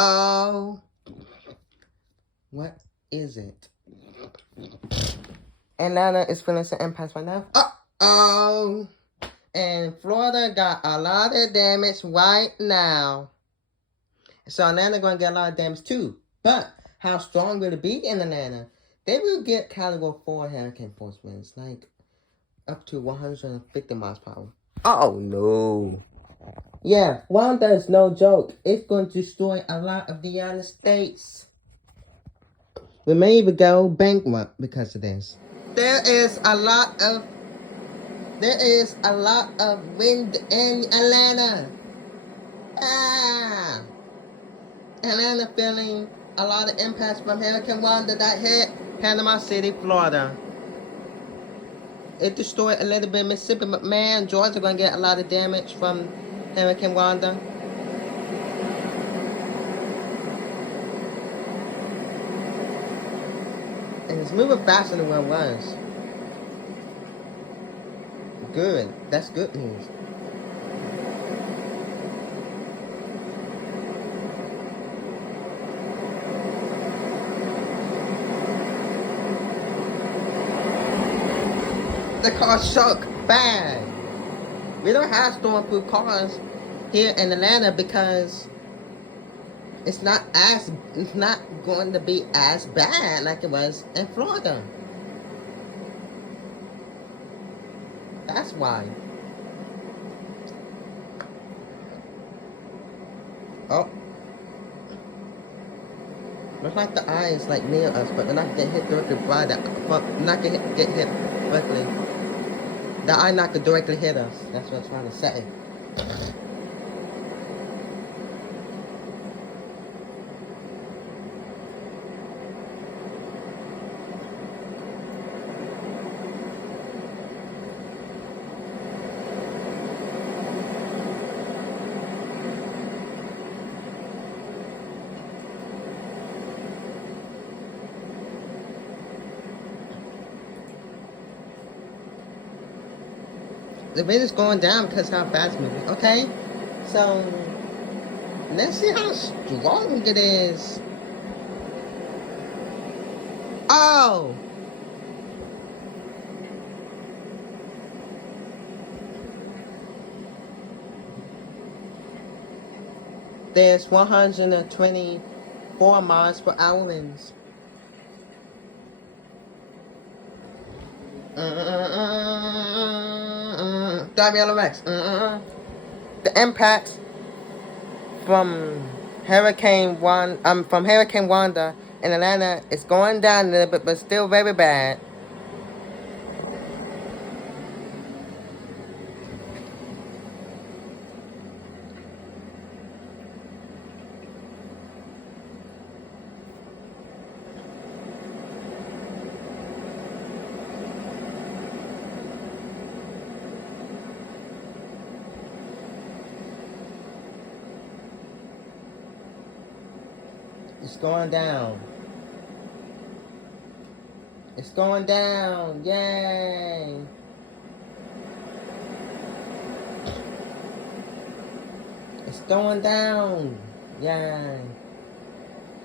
Uh-oh. What is it? Atlanta is feeling some impacts right now. Uh-oh. And Florida got a lot of damage right now. So Atlanta going to get a lot of damage too. But how strong will it be in Atlanta? They will get Category 4 hurricane force winds, like up to 150 miles per hour. Oh no. Yeah, Wanda is no joke. It's going to destroy a lot of the United States. We may even go bankrupt because of this. There is a lot of wind in Atlanta. Ah. Atlanta feeling a lot of impacts from Hurricane Wanda that hit Panama City, Florida. It destroyed a little bit of Mississippi, but man, Georgia going to get a lot of damage from Hurricane Wanda. And it's moving faster than what it was. Good. That's good news. The car shook bad. We don't have storm-proof cars here in Atlanta because it's not going to be as bad like it was in Florida. That's why. Oh. Looks like the eye is like near us, but they're not getting hit directly by that. Not get hit directly. The eye not to directly hit us. That's what I'm trying to say. The wind is going down because how fast it's moving. Okay, so let's see how strong it is. Oh! There's 124 miles per hour winds. WLX. The impact from Hurricane Wanda in Atlanta is going down a little bit, but still very bad. It's going down. It's going down. Yay. It's going down. Yay.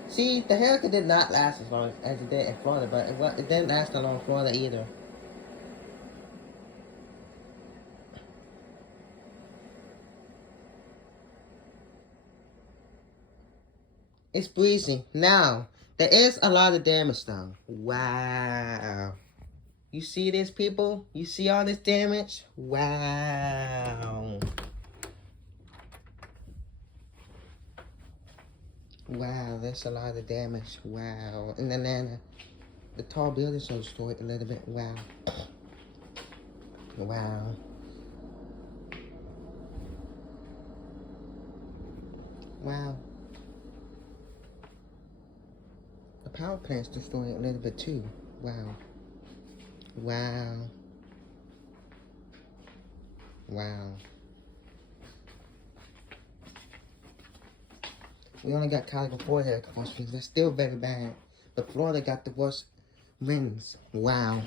See, the hurricane did not last as long as it did in Florida, but it didn't last that long in Florida either. It's breezy. Now, there is a lot of damage though. Wow. You see this, people? You see all this damage? Wow. Wow, that's a lot of damage. Wow. In Atlanta, the tall buildings are destroyed a little bit. Wow. Wow. Wow. The power plant's destroyed a little bit too. Wow. Wow. Wow. We only got Category 4 here, that's still very bad. But Florida got the worst winds. Wow.